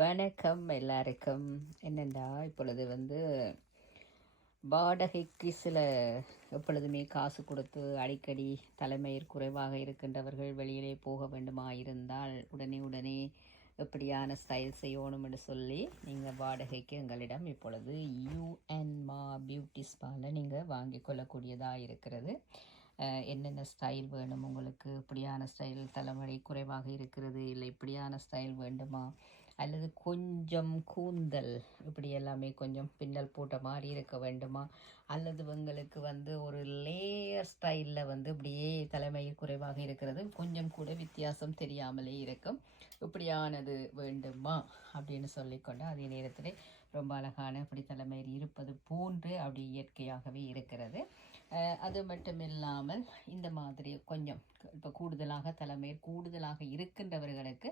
வணக்கம் எல்லாருக்கும். என்னென்னா இப்பொழுது வாடகைக்கு எப்பொழுதுமே காசு கொடுத்து அடிக்கடி தலைமயிர் குறைவாக இருக்கின்றவர்கள் வெளியிலே போக வேண்டுமா இருந்தால் உடனே எப்படியான ஸ்டைல் செய்யணும் என்று சொல்லி நீங்கள் வாடகைக்கு எங்களிடம் இப்பொழுது யூஎன்மா பியூட்டி ஸ்பாவில் நீங்கள் வாங்கி கொள்ளக்கூடியதாக இருக்கிறது. என்னென்ன ஸ்டைல் வேணும் உங்களுக்கு, இப்படியான ஸ்டைல் தலைமுறை குறைவாக இருக்கிறது, இல்லை இப்படியான ஸ்டைல் வேண்டுமா, அல்லது கொஞ்சம் கூந்தல் இப்படி எல்லாமே கொஞ்சம் பின்னல் போட்ட மாதிரி இருக்க வேண்டுமா, அல்லது உங்களுக்கு ஒரு லேயர் ஸ்டைலில் இப்படியே தலைமயிர் குறைவாக இருக்கிறது, கொஞ்சம் கூட வித்தியாசம் தெரியாமலே இருக்கும், இப்படியானது வேண்டுமா அப்படின்னு சொல்லிக்கொண்டு அதே நேரத்தில் ரொம்ப அழகான இப்படி தலைமயிர் இருப்பது போன்று அப்படி இயற்கையாகவே இருக்கிறது. அது மட்டும் இல்லாமல் இந்த மாதிரி கொஞ்சம் இப்போ கூடுதலாக தலைமயிர் கூடுதலாக இருக்கின்றவர்களுக்கு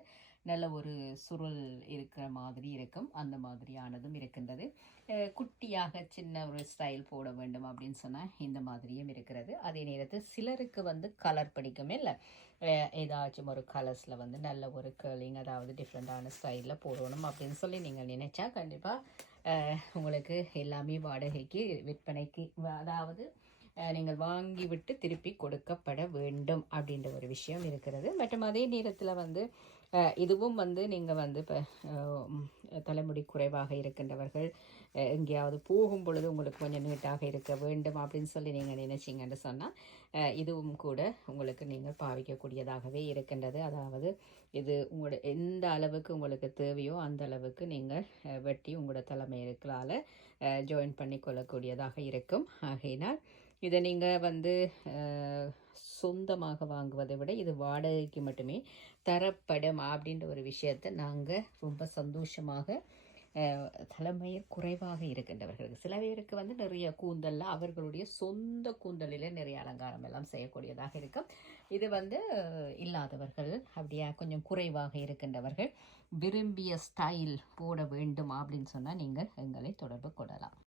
நல்ல ஒரு சுருள் இருக்கிற மாதிரி இருக்கும், அந்த மாதிரியானதும் இருக்கின்றது. குட்டியாக சின்ன ஒரு ஸ்டைல் போட வேண்டும் அப்படின்னு சொன்னால் இந்த மாதிரியும் இருக்கிறது. அதே நேரத்தில் சிலருக்கு கலர் பிடிக்கும் இல்லை, ஏதாச்சும் ஒரு கலர்ஸில் நல்ல ஒரு கேர்லிங், அதாவது டிஃப்ரெண்ட்டான ஸ்டைலில் போடணும் அப்படின்னு சொல்லி நீங்கள் நினைச்சா கண்டிப்பாக உங்களுக்கு எல்லாமே வாடகைக்கு விற்பனைக்கு, அதாவது நீங்கள் வாங்கிவிட்டு திருப்பி கொடுக்கப்பட வேண்டும் அப்படின்ற ஒரு விஷயம் இருக்கிறது. மற்றும் அதே நேரத்தில் இதுவும் நீங்கள் இப்போ தலைமுடி குறைவாக இருக்கின்றவர்கள் எங்கேயாவது போகும் பொழுது உங்களுக்கு கொஞ்சம் நீட்டாக இருக்க வேண்டும் அப்படின்னு சொல்லி நீங்கள் நினைச்சிங்கன்னு சொன்னால் இதுவும் கூட உங்களுக்கு நீங்கள் பாவிக்கக்கூடியதாகவே இருக்கின்றது. அதாவது இது உங்களோட எந்த அளவுக்கு உங்களுக்கு தேவையோ அந்த அளவுக்கு நீங்கள் வெட்டி உங்களோட தலைமையிலால் ஜாயின் பண்ணி கொள்ளக்கூடியதாக இருக்கும். ஆகையினால் இதை நீங்கள் சொந்தமாக வாங்குவதை விட இது வாடகைக்கு மட்டுமே தரப்படும் அப்படின்ற ஒரு விஷயத்தை நாங்கள் ரொம்ப சந்தோஷமாக தலைமயிர் குறைவாக இருக்கின்றவர்களுக்கு, சில பேருக்கு நிறைய கூந்தல்ல அவர்களுடைய சொந்த கூந்தலில் நிறைய அலங்காரம் எல்லாம் செய்யக்கூடியதாக இருக்கும். இது இல்லாதவர்கள், அப்படியே கொஞ்சம் குறைவாக இருக்கின்றவர்கள் விரும்பிய ஸ்டைல் போட வேண்டும் அப்படின்னு சொன்னால் நீங்கள் எங்களை தொடர்பு கொள்ளலாம்.